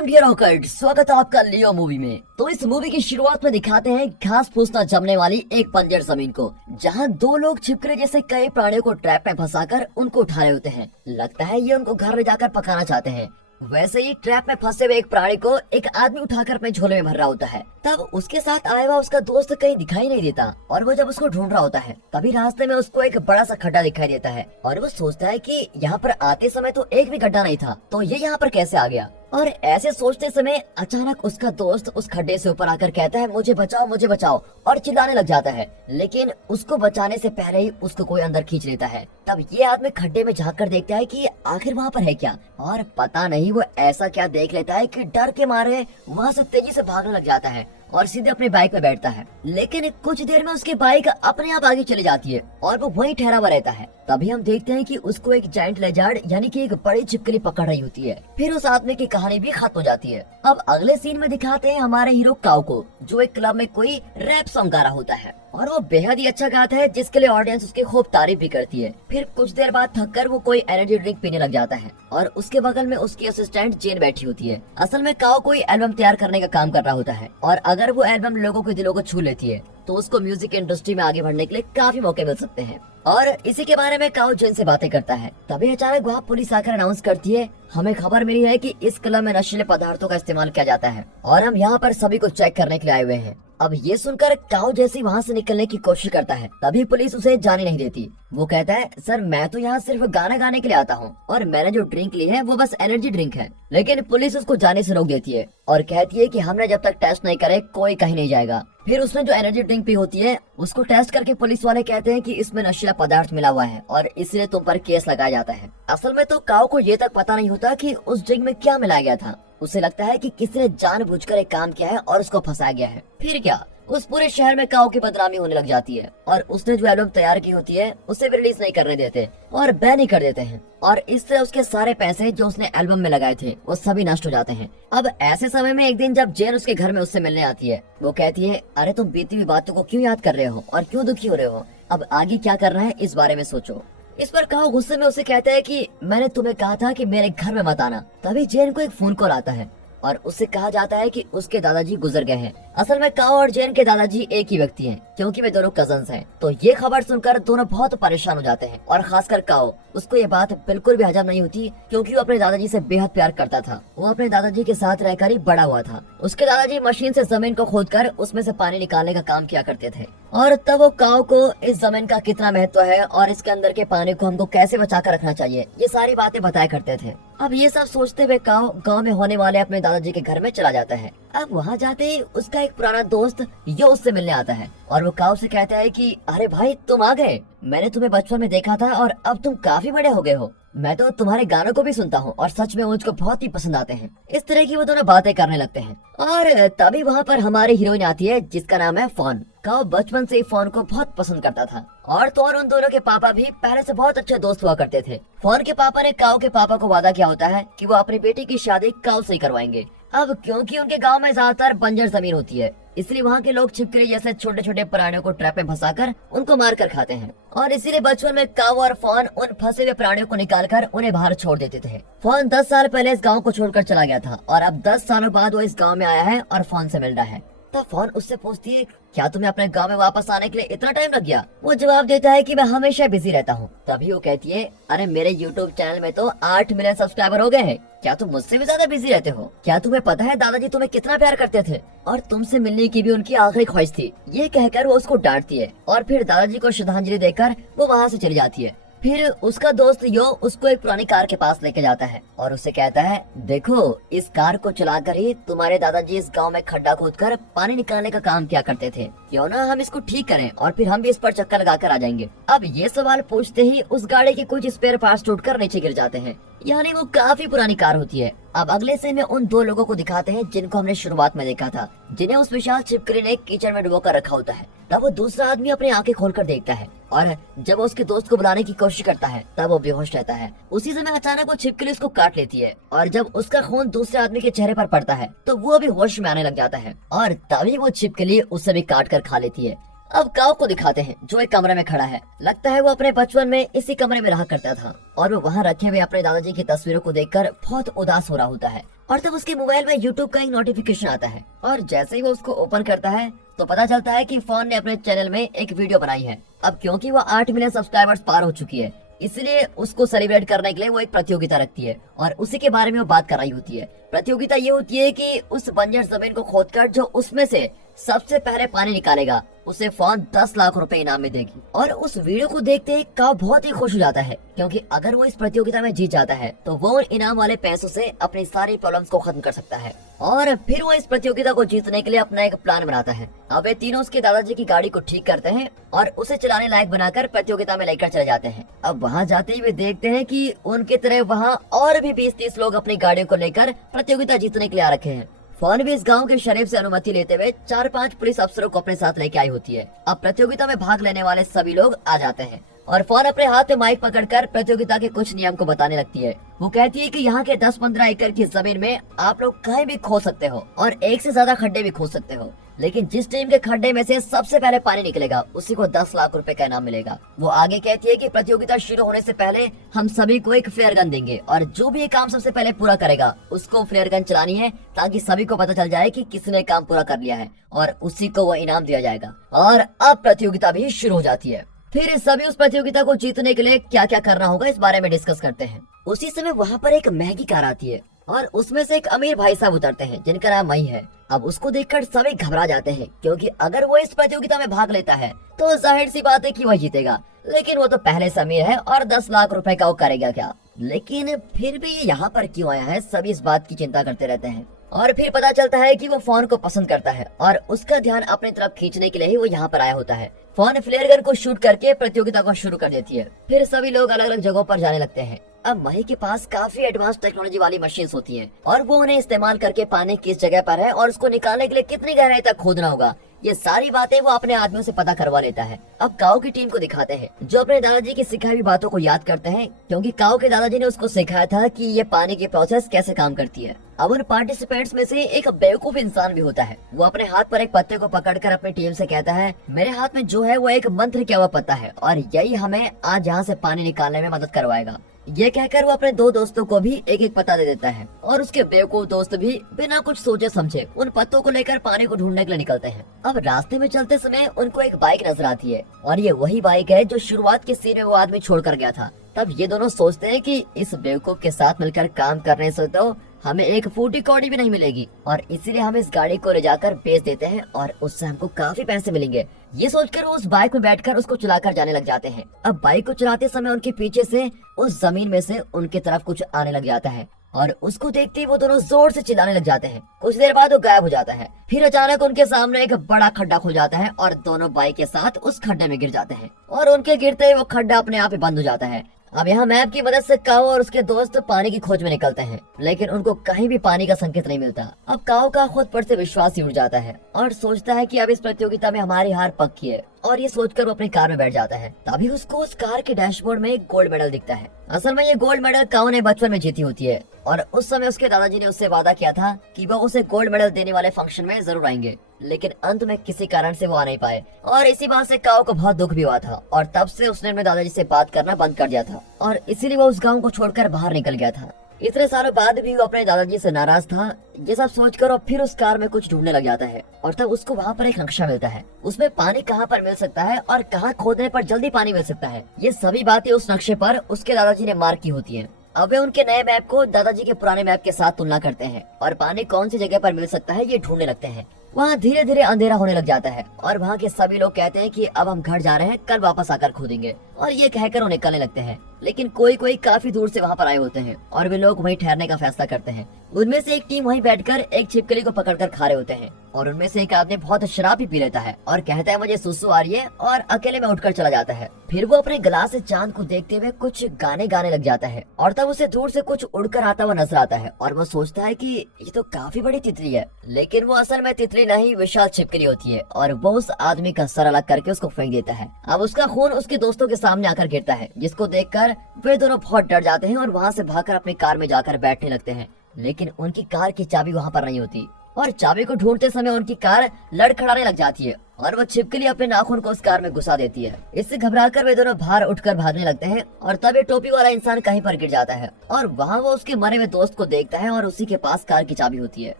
Welcome dear रॉकर्ड, स्वागत है आपका लियो मूवी में। तो इस मूवी की शुरुआत में दिखाते हैं घास फूस न जमने वाली एक बंजर जमीन को, जहां दो लोग छिपकली जैसे कई प्राणियों को ट्रैप में फंसाकर उनको उठा रहे होते हैं। लगता है ये उनको घर ले जाकर पकाना चाहते हैं। वैसे ही ट्रैप में फंसे हुए एक प्राणी को एक आदमी उठाकर अपने झोले में भर रहा होता है। तब उसके साथ आया हुआ उसका दोस्त कहीं दिखाई नहीं देता और वो जब उसको ढूंढ रहा होता है तभी रास्ते में उसको एक बड़ा सा खड्डा दिखाई देता है और वो सोचता है कि यहाँ पर आते समय तो एक भी गड्ढा नहीं था, तो ये यहाँ पर कैसे आ गया। और ऐसे सोचते समय अचानक उसका दोस्त उस खड्डे से ऊपर आकर कहता है मुझे बचाओ और चिल्लाने लग जाता है, लेकिन उसको बचाने से पहले ही उसको कोई अंदर खींच लेता है। तब ये आदमी खड्डे में झांक कर देखता है कि आखिर वहाँ पर है क्या, और पता नहीं वो ऐसा क्या देख लेता है कि डर के मारे वहाँ से तेजी से भागने लग जाता है और सीधे अपनी बाइक पे बैठता है। लेकिन कुछ देर में उसकी बाइक अपने आप आगे चली जाती है और वो वहीं ठहरा हुआ रहता है। तभी हम देखते हैं कि उसको एक जायंट लेजर्ड यानी कि एक बड़ी छिपकली पकड़ रही होती है। फिर उस आदमी की कहानी भी खत्म हो जाती है। अब अगले सीन में दिखाते हैं हमारे हीरो काऊ को, जो एक क्लब में कोई रैप सॉन्ग गा रहा होता है और वो बेहद ही अच्छा गाता है, जिसके लिए ऑडियंस उसकी खूब तारीफ भी करती है। फिर कुछ देर बाद थककर वो कोई एनर्जी ड्रिंक पीने लग जाता है और उसके बगल में उसकी असिस्टेंट जेन बैठी होती है। असल में काऊ कोई एल्बम तैयार करने का काम कर रहा होता है और अगर वो एल्बम लोगों के दिलों को छू लेती है तो उसको म्यूजिक इंडस्ट्री में आगे बढ़ने के लिए काफी मौके मिल सकते हैं। और इसी के बारे में काऊ जेन से बातें करता है। तभी अचानक वहाँ पुलिस आकर अनाउंस करती है हमें खबर मिली है कि इस क्लब में नशीले पदार्थों का इस्तेमाल किया जाता है और हम यहाँ पर सभी को चेक करने के लिए आए हुए हैं। अब ये सुनकर काऊ जैसे वहाँ से निकलने की कोशिश करता है, तभी पुलिस उसे जाने नहीं देती। वो कहता है सर मैं तो यहाँ सिर्फ गाना गाने के लिए आता हूँ और मैंने जो ड्रिंक ली है वो बस एनर्जी ड्रिंक है। लेकिन पुलिस उसको जाने से रोक देती है और कहती है कि हमने जब तक टेस्ट नहीं करे कोई कहीं नहीं जाएगा। फिर उसने जो एनर्जी ड्रिंक पी होती है उसको टेस्ट करके पुलिस वाले कहते हैं कि इसमें नशीला पदार्थ मिला हुआ है और इसलिए तुम पर केस लगाया जाता है। असल में तो काऊ को ये तक पता नहीं होता कि उस ड्रिंक में क्या मिलाया गया था। उसे लगता है कि किसी ने जानबूझकर एक काम किया है और उसको फंसाया गया है। फिर क्या उस पूरे शहर में काऊ की बदनामी होने लग जाती है और उसने जो एल्बम तैयार की होती है उसे भी रिलीज नहीं करने देते और बैन ही कर देते हैं और इससे उसके सारे पैसे जो उसने एल्बम में लगाए थे वो सभी नष्ट हो जाते हैं। अब ऐसे समय में एक दिन जब जेन उसके घर में उससे मिलने आती है, वो कहती है अरे तुम बीती हुई बातों को क्यों याद कर रहे हो और क्यों दुखी हो रहे हो, अब आगे क्या करना है इस बारे में सोचो। इस पर काऊ गुस्से में उसे कहता है कि मैंने तुम्हें कहा था कि मेरे घर में मत आना। तभी जेन को एक फोन कॉल आता है और उससे कहा जाता है कि उसके दादाजी गुजर गए हैं। असल में काऊ और जेन के दादाजी एक ही व्यक्ति हैं, क्योंकि वे दोनों कजन्स हैं। तो ये खबर सुनकर दोनों बहुत परेशान हो जाते हैं और खासकर काऊ, उसको ये बात बिल्कुल भी हजम नहीं होती, क्योंकि वो अपने दादाजी से बेहद प्यार करता था। वो अपने दादाजी के साथ रहकर ही बड़ा हुआ था। उसके दादाजी मशीन से जमीन को खोदकर उसमें से पानी निकालने का काम किया करते थे और तब वो काऊ को इस जमीन का कितना महत्व है और इसके अंदर के पानी को हमको कैसे बचा कर रखना चाहिए, ये सारी बातें बताया करते थे। अब ये सब सोचते हुए काऊ गाँव में होने वाले अपने दादाजी के घर में चला जाता है। अब वहाँ जाते ही उसका एक पुराना दोस्त यो उससे मिलने आता है और वो काऊ से कहता है कि अरे भाई तुम आ गए, मैंने तुम्हें बचपन में देखा था और अब तुम काफी बड़े हो गए हो। मैं तो तुम्हारे गानों को भी सुनता हूँ और सच में मुझको बहुत ही पसंद आते हैं। इस तरह की वो दोनों बातें करने लगते हैं और तभी वहाँ पर हमारी हीरोइन आती है जिसका नाम है फॉन। काऊ बचपन से ही फॉन को बहुत पसंद करता था और तो और उन दोनों के पापा भी पहले से बहुत अच्छे दोस्त हुआ करते थे। फॉन के पापा ने काऊ के पापा को वादा किया होता है कि वो अपनी बेटी की शादी काऊ से ही करवाएंगे। अब क्योंकि उनके गांव में ज्यादातर बंजर जमीन होती है, इसलिए वहाँ के लोग छिपकली जैसे छोटे छोटे प्राणियों को ट्रैप में फंसाकर उनको मार कर खाते हैं और इसीलिए बचपन में काऊ और फॉन उन फंसे हुए प्राणियों को निकालकर उन्हें बाहर छोड़ देते थे। फॉन 10 साल पहले इस गांव को छोड़कर चला गया था और अब 10 सालों बाद वो इस गांव में आया है और फॉन से मिल रहा है। तब फॉन उससे पूछती है क्या तुम्हें अपने गांव में वापस आने के लिए इतना टाइम लग गया। वो जवाब देता है कि मैं हमेशा बिजी रहता हूँ। तभी वो कहती है अरे मेरे यूट्यूब चैनल में तो 8 मिलियन सब्सक्राइबर हो गए हैं, क्या तुम मुझसे भी ज्यादा बिजी रहते हो? क्या तुम्हें पता है दादाजी तुम्हें कितना प्यार करते थे और तुमसे मिलने की भी उनकी आखिरी ख्वाहिश थी। ये कहकर वो उसको डांटती है और फिर दादाजी को श्रद्धांजलि देकर वो वहाँ से चली जाती है। फिर उसका दोस्त यो उसको एक पुरानी कार के पास लेके जाता है और उसे कहता है देखो इस कार को चलाकर ही तुम्हारे दादाजी इस गांव में खड्डा खोदकर पानी निकालने का काम किया करते थे, क्यों ना हम इसको ठीक करें और फिर हम भी इस पर चक्कर लगाकर आ जाएंगे। अब ये सवाल पूछते ही उस गाड़ी के कुछ स्पेयर पार्ट्स टूटकर नीचे गिर जाते हैं, यानी वो काफी पुरानी कार होती है। अब अगले सीन में उन दो लोगों को दिखाते हैं जिनको हमने शुरुआत में देखा था, जिन्हें उस विशाल छिपकली ने कीचड़ में डुबो कर रखा होता है। तब वो दूसरा आदमी अपनी आंखें खोलकर देखता है और जब वो उसके दोस्त को बुलाने की कोशिश करता है तब वो बेहोश रहता है। उसी समय अचानक वो छिपकली उसको काट लेती है और जब उसका खून दूसरे आदमी के चेहरे पर पड़ता है तो वो भी होश में आने लग जाता है और तभी वो छिपकली उससे भी काट कर खा लेती है। अब काओ को दिखाते हैं जो एक कमरे में खड़ा है। लगता है वो अपने बचपन में इसी कमरे में रहा करता था और वो वहाँ रखे हुए अपने दादाजी की तस्वीरों को देखकर बहुत उदास हो रहा होता है। और तब उसके मोबाइल में यूट्यूब का एक नोटिफिकेशन आता है और जैसे ही वो उसको ओपन करता है तो पता चलता है कि फोन ने अपने चैनल में एक वीडियो बनाई है। अब क्योंकि वो 8 मिलियन सब्सक्राइबर्स पार हो चुकी है, इसलिए उसको सेलिब्रेट करने के लिए वो एक प्रतियोगिता रखती है और उसी के बारे में वो बात कर रही होती है। प्रतियोगिता ये होती है कि उस बंजर जमीन को खोदकर जो उसमें से सबसे पहले पानी निकालेगा उसे फोन 10 लाख रुपए इनाम में देगी। और उस वीडियो को देखते ही काव बहुत ही खुश हो जाता है क्योंकि अगर वो इस प्रतियोगिता में जीत जाता है तो वो इनाम वाले पैसों से अपनी सारी प्रॉब्लम्स को खत्म कर सकता है। और फिर वो इस प्रतियोगिता को जीतने के लिए अपना एक प्लान बनाता है। अब वे तीनों उसके दादाजी की गाड़ी को ठीक करते हैं और उसे चलाने लायक बनाकर प्रतियोगिता में लेकर चले जाते हैं। अब वहाँ जाते ही वे देखते हैं कि उनकी तरह वहाँ और भी 20-30 लोग अपनी गाड़ियों को लेकर प्रतियोगिता जीतने के लिए आ रखे हैं। फोन भी इस गांव के शरीफ से अनुमति लेते हुए 4-5 पुलिस अफसरों को अपने साथ लेके आई होती है। अब प्रतियोगिता में भाग लेने वाले सभी लोग आ जाते हैं और फोन अपने हाथ में माइक पकड़कर प्रतियोगिता के कुछ नियम को बताने लगती है। वो कहती है कि यहाँ के 10-15 एकड़ की जमीन में आप लोग कहीं भी खो सकते हो और एक से ज्यादा खड्डे भी खोद सकते हो, लेकिन जिस टीम के खड्डे में से सबसे पहले पानी निकलेगा उसी को 10 लाख रुपए का इनाम मिलेगा। वो आगे कहती है कि प्रतियोगिता शुरू होने से पहले हम सभी को एक फ्लेयर गन देंगे और जो भी ये काम सबसे पहले पूरा करेगा उसको फ्लेयर गन चलानी है ताकि सभी को पता चल जाए कि किसने काम पूरा कर लिया है और उसी को वो इनाम दिया जाएगा। और अब प्रतियोगिता भी शुरू हो जाती है। फिर सभी उस प्रतियोगिता को जीतने के लिए क्या क्या करना होगा इस बारे में डिस्कस करते हैं। उसी समय वहाँ पर एक महंगी कार आती है और उसमें से एक अमीर भाई साहब उतरते हैं जिनका नाम मई है। अब उसको देखकर सभी घबरा जाते हैं क्योंकि अगर वो इस प्रतियोगिता में भाग लेता है तो जाहिर सी बात है कि वह जीतेगा, लेकिन वो तो पहले से अमीर है और 10 लाख रुपए का वो करेगा क्या। लेकिन फिर भी ये यहाँ पर क्यों आया है, सभी इस बात की चिंता करते रहते हैं। और फिर पता चलता है कि वो फोन को पसंद करता है और उसका ध्यान अपनी तरफ खींचने के लिए ही वो यहाँ पर आया होता है। फोन फ्लेयर गन को शूट करके प्रतियोगिता को शुरू कर देती है। फिर सभी लोग अलग अलग जगहों पर जाने लगते हैं। अब मही के पास काफी एडवांस टेक्नोलॉजी वाली मशीन्स होती हैं और वो उन्हें इस्तेमाल करके पानी किस जगह पर है और उसको निकालने के लिए कितनी गहराई तक खोदना होगा, ये सारी बातें वो अपने आदमियों से पता करवा लेता है। अब काओ की टीम को दिखाते हैं जो अपने दादाजी की सिखाई हुई बातों को याद करते हैं क्योंकि काओ के दादाजी ने उसको सिखाया था कि ये पानी की प्रोसेस कैसे काम करती है। अब उन पार्टिसिपेंट्स में से एक बेवकूफ इंसान भी होता है। वो अपने हाथ पर एक पत्ते को पकड़कर अपनी टीम से कहता है, मेरे हाथ में जो है वो एक मंत्र किया हुआ पत्ता है और यही हमें आज यहाँ से पानी निकालने में मदद करवाएगा। ये कहकर वो अपने 2 दोस्तों को भी एक एक पत्ता दे देता है और उसके बेवकूफ दोस्त भी बिना कुछ सोचे समझे उन पत्तों को लेकर पानी को ढूंढने के लिए निकलते हैं। अब रास्ते में चलते समय उनको एक बाइक नजर आती है और ये वही बाइक है जो शुरुआत के सीन में वो आदमी छोड़ कर गया था। तब ये दोनों सोचते हैं कि इस बेवकूफ के साथ मिलकर काम करने से तो हमें एक फूटी कौड़ी भी नहीं मिलेगी और इसीलिए हम इस गाड़ी को ले जाकर बेच देते हैं और उससे हमको काफी पैसे मिलेंगे। ये सोचकर वो उस बाइक में बैठकर उसको चलाकर जाने लग जाते हैं। अब बाइक को चलाते समय उनके पीछे से उस जमीन में से उनकी तरफ कुछ आने लग जाता है और उसको देखते ही वो दोनों जोर से चिल्लाने लग जाते हैं। कुछ देर बाद वो गायब हो जाता है। फिर अचानक उनके सामने एक बड़ा खड्डा खुल जाता है और दोनों बाइक के साथ उस खड्डे में गिर जाते हैं और उनके गिरते ही वो खड्डा अपने आप ही बंद हो जाता है। अब यहाँ मैप की मदद से काओ और उसके दोस्त पानी की खोज में निकलते हैं, लेकिन उनको कहीं भी पानी का संकेत नहीं मिलता। अब काओ का खुद पर से विश्वास ही उड़ जाता है और सोचता है कि अब इस प्रतियोगिता में हमारी हार पक्की है और ये सोचकर वो अपनी कार में बैठ जाता है। तभी उसको उस कार के डैशबोर्ड में एक गोल्ड मेडल दिखता है। असल में ये गोल्ड मेडल काओ ने बचपन में जीती होती है और उस समय उसके दादाजी ने उससे वादा किया था कि वो उसे गोल्ड मेडल देने वाले फंक्शन में जरूर आएंगे, लेकिन अंत में किसी कारण से वो आ नहीं पाए और इसी बात से काओ को बहुत दुख भी हुआ था और तब से उसने अपने दादाजी से बात करना बंद कर दिया था और इसीलिए वो उस गांव को छोड़कर बाहर निकल गया था। इतने सालों बाद भी वो अपने दादाजी से नाराज था। ये सब सोचकर और फिर उस कार में कुछ ढूंढने लग जाता है और तब उसको वहाँ पर एक नक्शा मिलता है। उसमें पानी कहाँ पर मिल सकता है और कहाँ खोदने पर जल्दी पानी मिल सकता है, ये सभी बातें उस नक्शे पर उसके दादाजी ने मार्क की होती हैं। अब वे उनके नए मैप को दादाजी के पुराने मैप के साथ तुलना करते हैं और पानी कौन सी जगह पर मिल सकता है ये ढूंढने लगते हैं। वहाँ धीरे धीरे अंधेरा होने लग जाता है और वहाँ के सभी लोग कहते हैं कि अब हम घर जा रहे हैं, कल वापस आकर खोदेंगे और ये कहकर वो निकलने लगते हैं। लेकिन कोई कोई काफी दूर से वहाँ पर आए होते हैं और वे लोग वहीं ठहरने का फैसला करते हैं। उनमें से एक टीम वहीं बैठकर एक छिपकली को पकड़कर खा रहे होते हैं और उनमें से एक आदमी बहुत शराब भी पी लेता है और कहता है मुझे सुसु आ रही है और अकेले में उठकर चला जाता है। फिर वो अपने गिलास से चांद को देखते हुए कुछ गाने गाने लग जाता है और तब उसे दूर से कुछ उड़कर आता हुआ नजर आता है और वो सोचता है कि ये तो काफी बड़ी तितली है, लेकिन वो असल में तितली नहीं विशाल छिपकली होती है और वो उस आदमी का सर अलग करके उसको फेंक देता है। अब उसका खून उसके दोस्तों के सामने आकर गिरता है, जिसको देखकर वे दोनों बहुत डर जाते हैं और वहाँ से भागकर अपनी कार में जाकर बैठने लगते हैं। लेकिन उनकी कार की चाबी वहाँ पर नहीं होती और चाबी को ढूंढते समय उनकी कार लड़खड़ाने लग जाती है और वो छिपकली अपने नाखून को उस कार में घुसा देती है। इससे घबराकर वे दोनों बाहर उठकर भागने लगते हैं और तभी टोपी वाला इंसान कहीं पर गिर जाता है और वहाँ वो उसके मरे हुए दोस्त को देखता है और उसी के पास कार की चाबी होती है।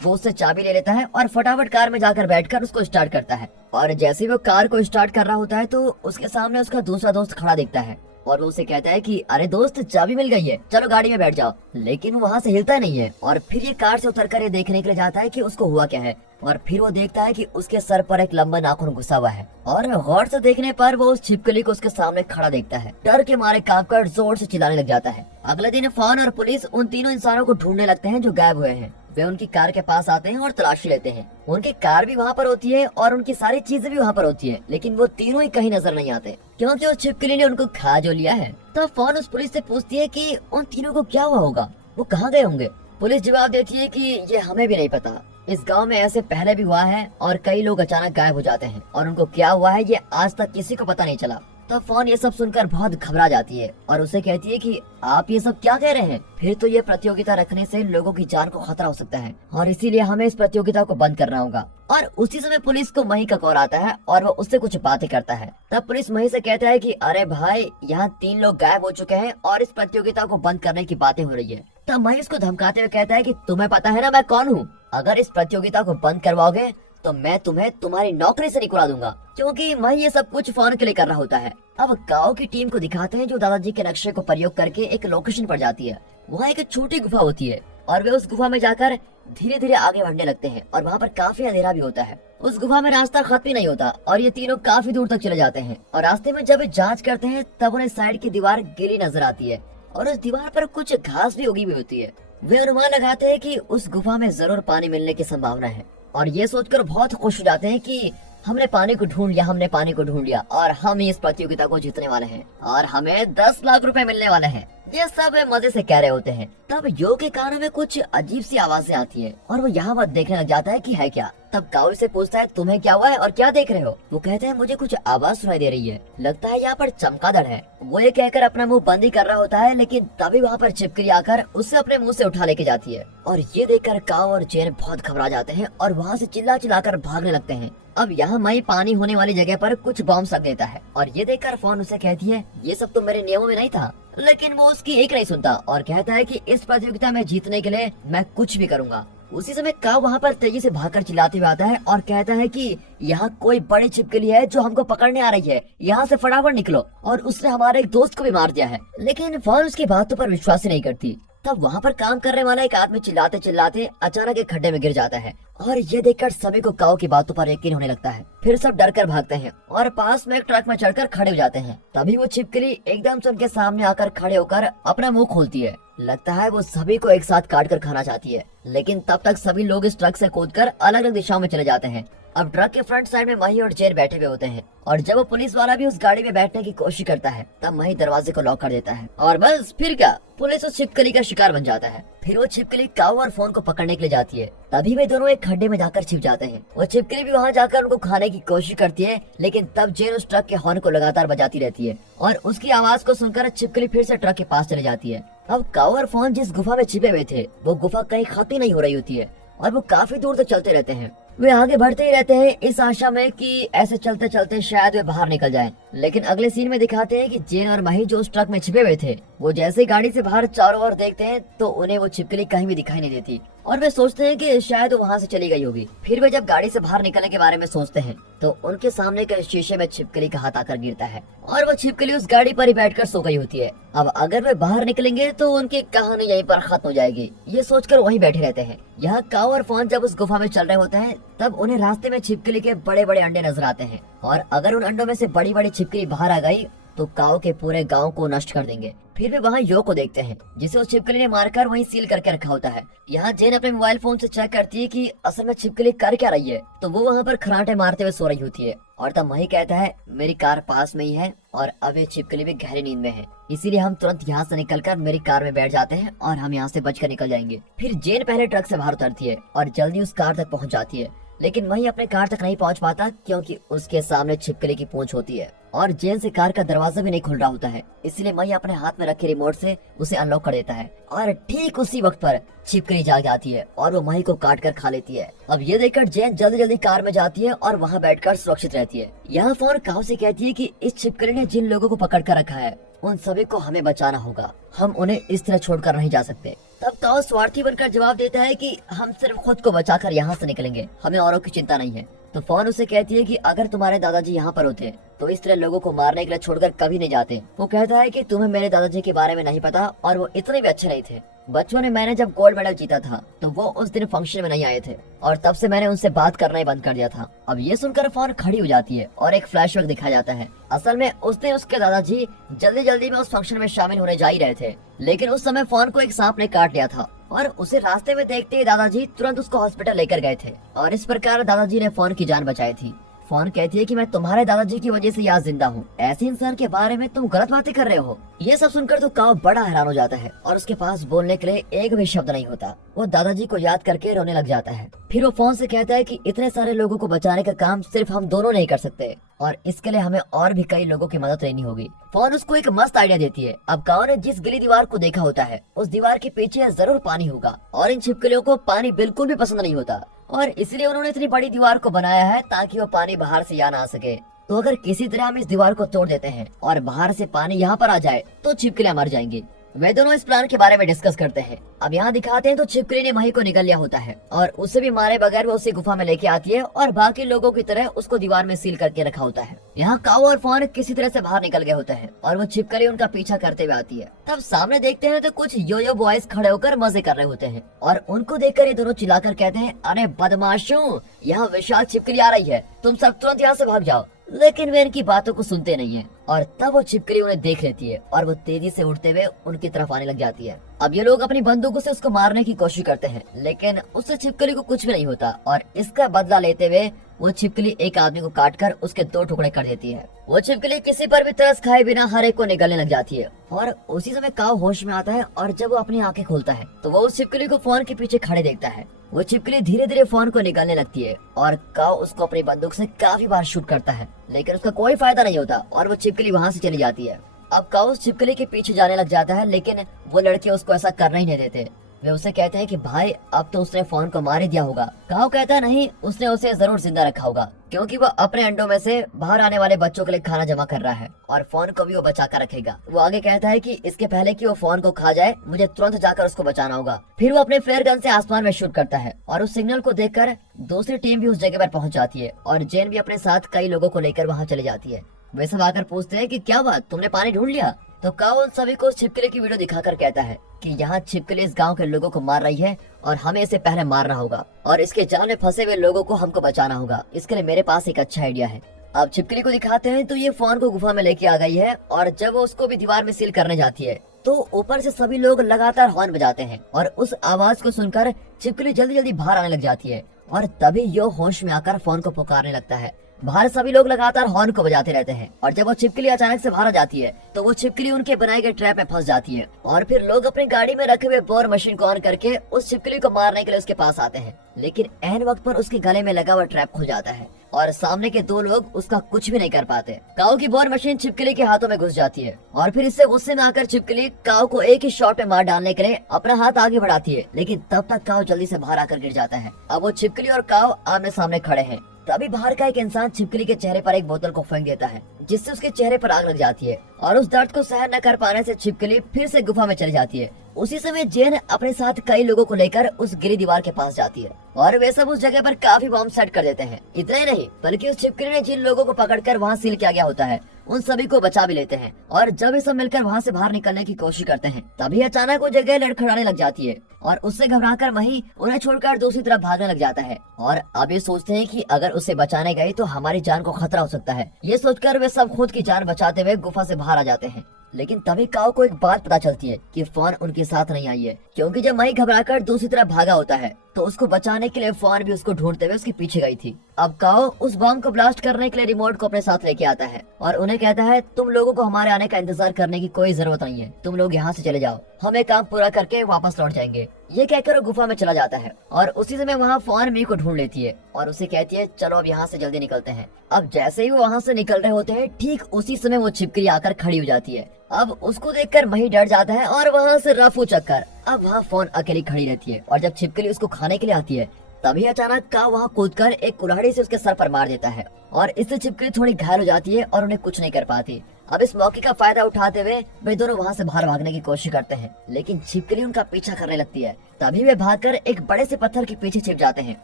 वो उससे चाबी ले लेता है और फटाफट कार में जाकर बैठकर उसको स्टार्ट करता है और जैसे ही वो कार को स्टार्ट कर रहा होता है तो उसके सामने उसका दूसरा दोस्त खड़ा दिखता है और वो उसे कहता है कि अरे दोस्त, चाबी मिल गई है, चलो गाड़ी में बैठ जाओ। लेकिन वो वहाँ से हिलता नहीं है और फिर ये कार से उतरकर ये देखने के लिए जाता है कि उसको हुआ क्या है और फिर वो देखता है कि उसके सर पर एक लंबा नाखून घुसा हुआ है और गौर से देखने पर वो उस छिपकली को उसके सामने खड़ा देखता है। डर के मारे कांपकर जोर से चिल्लाने लग जाता है। अगले दिन फॉन और पुलिस उन तीनों इंसानों को ढूंढने लगते हैं जो गायब हुए हैं। वे उनकी कार के पास आते हैं और तलाशी लेते हैं। उनकी कार भी वहाँ पर होती है और उनकी सारी चीजें भी वहाँ पर होती है, लेकिन वो तीनों ही कहीं नजर नहीं आते क्योंकि उस छिपकली ने उनको खा जो लिया है। तो फॉन उस पुलिस से पूछती है कि उन तीनों को क्या हुआ होगा, वो कहाँ गए होंगे। पुलिस जवाब देती है कि ये हमें भी नहीं पता, इस गांव में ऐसे पहले भी हुआ है और कई लोग अचानक गायब हो जाते हैं और उनको क्या हुआ है ये आज तक किसी को पता नहीं चला। तो फोन ये सब सुनकर बहुत घबरा जाती है और उसे कहती है कि आप ये सब क्या कह रहे हैं, फिर तो ये प्रतियोगिता रखने से लोगों की जान को खतरा हो सकता है और इसीलिए हमें इस प्रतियोगिता को बंद करना होगा। और उसी समय पुलिस को मही का कॉल आता है और वो उससे कुछ बातें करता है। तब पुलिस मही से कहता है कि अरे भाई, यहाँ 3 लोग गायब हो चुके हैं और इस प्रतियोगिता को बंद करने की बातें हो रही है। तब मही उसको धमकाते हुए कहता है कि तुम्हें पता है ना मैं कौन हूँ, अगर इस प्रतियोगिता को बंद करवाओगे तो मैं तुम्हें तुम्हारी नौकरी से निकाल दूंगा, क्योंकि मही ये सब कुछ फोन के लिए कर रहा होता है। अब गांव की टीम को दिखाते हैं जो दादाजी के नक्शे को प्रयोग करके एक लोकेशन पर जाती है। वहाँ एक छोटी गुफा होती है और वे उस गुफा में जाकर धीरे धीरे आगे बढ़ने लगते हैं और वहाँ पर काफी अंधेरा भी होता है। उस गुफा में रास्ता खत्म ही नहीं होता और ये तीनों काफी दूर तक चले जाते हैं और रास्ते में जब जांच करते हैं तब उन्हें साइड की दीवार गीली नजर आती है और उस दीवार पर कुछ घास भी उगी हुई होती है। वे अनुमान लगाते हैं कि उस गुफा में जरूर पानी मिलने की संभावना है और ये सोचकर बहुत खुश हो जाते हैं कि हमने पानी को ढूंढ लिया और हम इस प्रतियोगिता को जीतने वाले हैं और हमें 10 लाख रुपए मिलने वाले हैं। ये सब वे मजे से कह रहे होते हैं। तब यो के कानों में कुछ अजीब सी आवाजें आती है और वो यहाँ पर देखने लग जाता है कि है क्या। तब काऊ से पूछता है तुम्हें क्या हुआ है और क्या देख रहे हो। वो कहते हैं मुझे कुछ आवाज सुनाई दे रही है, लगता है यहाँ पर चमगादड़ है। वो ये कहकर अपना मुंह बंद ही कर रहा होता है, लेकिन तभी वहाँ पर छिपकली आकर उससे अपने मुंह से उठा लेके जाती है और ये देखकर काऊ और चैन बहुत घबरा जाते हैं और वहाँ से चिल्ला चिल्लाकर भागने लगते हैं। अब यहाँ मई पानी होने वाली जगह पर कुछ बॉम्ब रख देता है और ये देखकर फोन उसे कहती है ये सब तो मेरे नियमों में नहीं था, लेकिन वो उसकी एक नहीं सुनता और कहता है कि इस प्रतियोगिता में जीतने के लिए मैं कुछ भी करूंगा। उसी समय काऊ वहाँ पर तेजी से भागकर चिल्लाते हुए आता है और कहता है कि यहाँ कोई बड़ी छिपकली है जो हमको पकड़ने आ रही है, यहाँ से फटाफट निकलो। और उसने हमारे एक दोस्त को भी मार दिया है। लेकिन फोन उसकी बातों पर विश्वास ही नहीं करती। तब वहाँ पर काम करने वाला एक आदमी चिल्लाते चिल्लाते अचानक एक खड्डे में गिर जाता है और ये देखकर सभी को काऊ की बातों पर यकीन होने लगता है। फिर सब डर कर भागते हैं और पास में एक ट्रक में चढ़कर खड़े हो जाते हैं। तभी वो छिपकली एकदम से उनके सामने आकर खड़े होकर अपना मुंह खोलती है। लगता है वो सभी को एक साथ काट कर खाना चाहती है, लेकिन तब तक सभी लोग इस ट्रक से कूदकर अलग अलग दिशाओं में चले जाते हैं। अब ट्रक के फ्रंट साइड में मही और जैन बैठे हुए होते हैं और जब वो पुलिस वाला भी उस गाड़ी में बैठने की कोशिश करता है तब मही दरवाजे को लॉक कर देता है और बस फिर क्या, पुलिस उस छिपकली का शिकार बन जाता है। फिर वो छिपकली काऊ और फोन को पकड़ने के लिए जाती है। तभी वे दोनों एक खड्डे में जाकर छिप जाते हैं। वो छिपकली भी वहाँ जाकर उनको खाने की कोशिश करती है, लेकिन तब जेन उस ट्रक के हॉर्न को लगातार बजाती रहती है और उसकी आवाज को सुनकर छिपकली फिर से ट्रक के पास चली जाती है। अब काऊ और फोन जिस गुफा में छिपे हुए थे वो गुफा कहीं खत्म ही नहीं हो रही होती है और वो काफी दूर तक चलते रहते हैं। वे आगे बढ़ते ही रहते हैं इस आशा में कि ऐसे चलते चलते शायद वे बाहर निकल जाएं। लेकिन अगले सीन में दिखाते हैं कि जेन और मही जो उस ट्रक में छिपे हुए थे वो जैसे ही गाड़ी से बाहर चारों ओर देखते हैं तो उन्हें वो छिपकली कहीं भी दिखाई नहीं देती और वे सोचते हैं कि शायद वो वहाँ से चली गई होगी। फिर वे जब गाड़ी से बाहर निकलने के बारे में सोचते हैं तो उनके सामने के शीशे में छिपकली का हाथ आकर गिरता है और वो छिपकली उस गाड़ी पर ही बैठकर सो गई होती है। अब अगर वे बाहर निकलेंगे तो उनकी कहानी यहीं पर खत्म हो जाएगी, ये सोचकर वहीं बैठे रहते हैं। यहाँ काऊ और फोन जब उस गुफा में चल रहे होते हैं तब उन्हें रास्ते में छिपकली के बड़े बड़े अंडे नजर आते हैं और अगर उन अंडों में से बड़ी बड़ी छिपकली बाहर आ गई तो काऊ के पूरे गांव को नष्ट कर देंगे। फिर वे वहाँ यो को देखते हैं जिसे उस छिपकली ने मारकर वहीं सील करके रखा होता है। यहाँ जेन अपने मोबाइल फोन से चेक करती है कि असल में छिपकली कर क्या रही है, तो वो वहाँ पर खराटे मारते हुए सो रही होती है और तब मही कहता है मेरी कार पास में ही है और अब ये छिपकली भी गहरी नींद में है, इसीलिए हम तुरंत यहाँ से निकलकर मेरी कार में बैठ जाते हैं और हम यहाँ से बचकर निकल जाएंगे। फिर जेन पहले ट्रक से बाहर उतरती है और जल्दी उस कार तक पहुँच जाती है। लेकिन वही अपने कार तक नहीं पहुंच पाता क्योंकि उसके सामने छिपकली की पूंछ होती है और जेन से कार का दरवाजा भी नहीं खुल रहा होता है। इसलिए वही अपने हाथ में रखे रिमोट से उसे अनलॉक कर देता है और ठीक उसी वक्त पर छिपकली जाग आती है और वो मही को काट कर खा लेती है। अब ये देखकर जेन जल्दी जल्दी कार में जाती है और वहाँ बैठकर सुरक्षित रहती है। यहाँ फोन काऊ से कहती है कि इस छिपकली ने जिन लोगों को पकड़ कर रखा है उन सभी को हमें बचाना होगा, हम उन्हें इस तरह छोड़कर नहीं जा सकते। तब काऊ स्वार्थी बनकर जवाब देता है कि हम सिर्फ खुद को बचाकर यहाँ से निकलेंगे, हमें औरों की चिंता नहीं है। तो फोन उसे कहती है कि अगर तुम्हारे दादाजी यहाँ पर होते तो इस तरह लोगों को मारने के लिए छोड़कर कभी नहीं जाते। वो कहता है कि तुम्हें मेरे दादाजी के बारे में नहीं पता और वो इतने भी अच्छे नहीं थे। बच्चों ने मैंने जब गोल्ड मेडल जीता था तो वो उस दिन फंक्शन में नहीं आए थे और तब से मैंने उनसे बात करना ही बंद कर दिया था। अब ये सुनकर फोन खड़ी हो जाती है और एक फ्लैशबैक दिखाया जाता है। असल में उस दिन उसके दादाजी जल्दी जल्दी में उस फंक्शन में शामिल होने जा ही रहे थे, लेकिन उस समय फोन को एक सांप ने काट लिया था और उसे रास्ते में देखते ही दादाजी तुरंत उसको हॉस्पिटल लेकर गए थे और इस प्रकार दादाजी ने फोन की जान बचाई थी। फोन कहती है कि मैं तुम्हारे दादाजी की वजह से यहाँ जिंदा हूँ, ऐसे इंसान के बारे में तुम गलत बातें कर रहे हो। ये सब सुनकर तो काऊ बड़ा हैरान हो जाता है और उसके पास बोलने के लिए एक भी शब्द नहीं होता। वो दादाजी को याद करके रोने लग जाता है। फिर वो फोन से कहता है कि इतने सारे लोगों को बचाने का काम सिर्फ हम दोनों नहीं कर सकते और इसके लिए हमें और भी कई लोगों की मदद लेनी होगी। फोन उसको एक मस्त आइडिया देती है। अब काऊ ने जिस गिली दीवार को देखा होता है उस दीवार के पीछे जरूर पानी होगा और इन छिपकलियों को पानी बिल्कुल भी पसंद नहीं होता और इसलिए उन्होंने इतनी बड़ी दीवार को बनाया है ताकि वो पानी बाहर से यहाँ ना आ सके। तो अगर किसी तरह हम इस दीवार को तोड़ देते हैं और बाहर से पानी यहाँ पर आ जाए तो छिपकलियां मर जाएंगी। वे दोनों इस प्लान के बारे में डिस्कस करते हैं। अब यहाँ दिखाते हैं तो छिपकली ने मही को निकल लिया होता है और उसे भी मारे बगैर वो उसे गुफा में लेके आती है और बाकी लोगों की तरह उसको दीवार में सील करके रखा होता है। यहाँ काऊ और फोन किसी तरह से बाहर निकल गए होते हैं और वो छिपकली उनका पीछा करते हुए आती है। तब सामने देखते हैं तो कुछ योयो बॉयज खड़े होकर मजे कर रहे होते हैं और उनको देखकर ये दोनों चिल्लाकर कहते हैं, अरे बदमाशों, यहाँ विशाल छिपकली आ रही है, तुम सब तुरंत यहाँ से भाग जाओ। लेकिन वे इनकी बातों को सुनते नहीं है और तब वो छिपकली उन्हें देख लेती है और वो तेजी से उड़ते हुए उनकी तरफ आने लग जाती है। अब ये लोग अपनी बंदूकों से उसको मारने की कोशिश करते हैं लेकिन उससे छिपकली को कुछ भी नहीं होता और इसका बदला लेते हुए वो छिपकली एक आदमी को काटकर उसके 2 टुकड़े कर देती है। वो छिपकली किसी पर भी तरस खाए बिना हर एक को निगलने लग जाती है और उसी समय काऊ होश में आता है और जब वो अपनी आंखें खोलता है तो वो उस छिपकली को फोन के पीछे खड़े देखता है। वो छिपकली धीरे धीरे फोन को निगलने लगती है और काऊ उसको अपनी बंदूक से काफी बार शूट करता है लेकिन उसका कोई फायदा नहीं होता और वो छिपकली वहाँ से चली जाती है। अब काऊ उस छिपकली के पीछे जाने लग जाता है लेकिन वो लड़के उसको ऐसा करना ही नहीं देते। वे उसे कहते हैं कि भाई अब तो उसने फोन को मार ही दिया होगा। काऊ कहता है नहीं, उसने उसे जरूर जिंदा रखा होगा क्योंकि वो अपने अंडों में से बाहर आने वाले बच्चों के लिए खाना जमा कर रहा है और फोन को भी वो बचा कर रखेगा। वो आगे कहता है कि इसके पहले कि वो फोन को खा जाए मुझे तुरंत जाकर उसको बचाना होगा। फिर वो अपने फ्लेयर गन से आसमान में शूट करता है और उस सिग्नल को देखकर दूसरी टीम भी उस जगह पर पहुंच जाती है और जेन भी अपने साथ कई लोगों को लेकर वहाँ चली जाती है। वे सब आकर पूछते हैं कि क्या बात, तुमने पानी ढूंढ लिया? तो काऊ उन सभी को छिपकली की वीडियो दिखाकर कहता है कि यहाँ छिपकली इस गांव के लोगों को मार रही है और हमें इसे पहले मारना होगा और इसके जाल में फंसे हुए लोगों को हमको बचाना होगा। इसके लिए मेरे पास एक अच्छा आइडिया है। अब छिपकली को दिखाते हैं तो ये फोन को गुफा में लेके आ गई है और जब वो उसको भी दीवार में सील करने जाती है तो ऊपर से सभी लोग लगातार हॉर्न बजाते हैं और उस आवाज को सुनकर छिपकली जल्दी जल्दी बाहर आने लग जाती है और तभी यो होश में आकर फोन को पुकारने लगता है। बाहर सभी लोग लगातार हॉर्न को बजाते रहते हैं और जब वो छिपकली अचानक से बाहर आ जाती है तो वो छिपकली उनके बनाए गए ट्रैप में फंस जाती है और फिर लोग अपनी गाड़ी में रखे हुए बोर मशीन को ऑन करके उस छिपकली को मारने के लिए उसके पास आते हैं। लेकिन ऐन वक्त पर उसके गले में लगा हुआ ट्रैप खुल जाता है और सामने के 2 लोग उसका कुछ भी नहीं कर पाते। काऊ की बोर मशीन छिपकली के हाथों में घुस जाती है और फिर इससे गुस्से में आकर छिपकली काऊ को एक ही शॉट में मार डालने के लिए अपना हाथ आगे बढ़ाती है लेकिन तब तक काऊ जल्दी से बाहर आकर गिर जाता है। अब वो छिपकली और काऊ आमने सामने खड़े हैं। तभी बाहर का एक इंसान छिपकली के चेहरे पर एक बोतल को फेंक देता है जिससे उसके चेहरे पर आग लग जाती है और उस दर्द को सहन न कर पाने से छिपकली फिर से गुफा में चली जाती है। उसी समय जेन अपने साथ कई लोगों को लेकर उस गिरी दीवार के पास जाती है और वे सब उस जगह पर काफी बॉम्ब सेट कर देते हैं। इतना ही नहीं बल्कि उस छिपकली ने जिन लोगों को पकड़कर वहाँ सील किया गया होता है उन सभी को बचा भी लेते हैं और जब ये सब मिलकर वहाँ से बाहर निकलने की कोशिश करते हैं तभी अचानक वो जगह लड़खड़ाने लग जाती है और उससे घबराकर वहीं उन्हें छोड़कर दूसरी तरफ भागने लग जाता है और अब ये सोचते हैं कि अगर उसे बचाने गए तो हमारी जान को खतरा हो सकता है। ये सोचकर वे सब खुद की जान बचाते हुए गुफा से बाहर आ जाते हैं। लेकिन तभी काऊ को एक बात पता चलती है कि फोन उनके साथ नहीं आई है क्योंकि जब मई घबराकर दूसरी तरफ भागा होता है तो उसको बचाने के लिए फॉन भी उसको ढूंढते हुए उसके पीछे गई थी। अब काओ उस बम को ब्लास्ट करने के लिए रिमोट को अपने साथ लेके आता है और उन्हें कहता है तुम लोगों को हमारे आने का इंतजार करने की कोई जरूरत नहीं है, तुम लोग यहाँ से चले जाओ, हम एक काम पूरा करके वापस लौट जाएंगे। ये कहकर वो गुफा में चला जाता है और उसी समय वहाँ फॉन मी को ढूंढ लेती है और उसे कहती है चलो अब यहाँ से जल्दी निकलते हैं। अब जैसे ही वो वहाँ से निकल रहे होते हैं ठीक उसी समय वो छिपकली आकर खड़ी हो जाती है। अब उसको देखकर मही डर जाता है और वहाँ से रफू चक्कर। अब वहाँ फोन अकेली खड़ी रहती है और जब छिपकली उसको खाने के लिए आती है तभी अचानक काव वहाँ कूदकर एक कुल्हाड़ी से उसके सर पर मार देता है और इससे छिपकली थोड़ी घायल हो जाती है और उन्हें कुछ नहीं कर पाती। अब इस मौके का फायदा उठाते हुए वे दोनों वहाँ से बाहर भागने की कोशिश करते हैं, लेकिन छिपकली उनका पीछा करने लगती है। तभी वे भागकर एक बड़े से पत्थर के पीछे छिप जाते हैं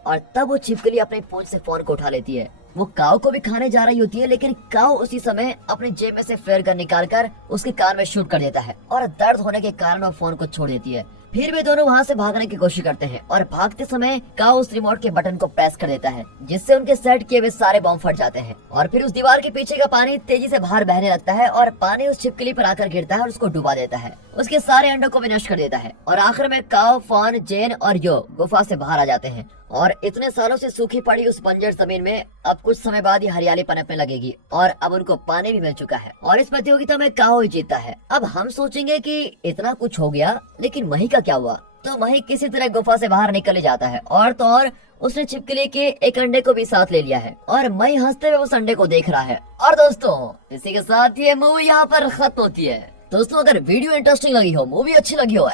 और तब वो छिपकली अपनी पूंछ से फोन को उठा लेती है। वो काव को भी खाने जा रही होती है, लेकिन काव उसी समय अपनी जेब में से फ्लेयर गन निकालकर उसके कान में शूट कर देता है और दर्द होने के कारण वो फोन को छोड़ देती है। फिर वे दोनों वहाँ से भागने की कोशिश करते हैं और भागते समय काव उस रिमोट के बटन को प्रेस कर देता है जिससे उनके सेट किए हुए सारे बम फट जाते हैं और फिर उस दीवार के पीछे का पानी तेजी से बाहर बहने लगता है और पानी उस छिपकली पर आकर गिरता है और उसको डुबा देता है, उसके सारे अंडों को विनष्ट कर देता है और आखिर में काव, फॉन, जेन और यो गुफा से बाहर आ जाते हैं और इतने सालों से सूखी पड़ी उस बंजर जमीन में अब कुछ समय बाद ही हरियाली पनपने लगेगी और अब उनको पानी भी मिल चुका है और इस प्रतियोगिता में काओ ही जीता है। अब हम सोचेंगे कि इतना कुछ हो गया, लेकिन मही का क्या हुआ? तो मही किसी तरह गुफा से बाहर निकल जाता है और तो और उसने छिपकली के एक अंडे को भी साथ ले लिया है और मही हंसते हुए उस अंडे को देख रहा है। और दोस्तों इसी के साथ ये मूवी यहाँ पर खत्म होती है। दोस्तों अगर वीडियो इंटरेस्टिंग लगी हो, मूवी अच्छी लगी हो,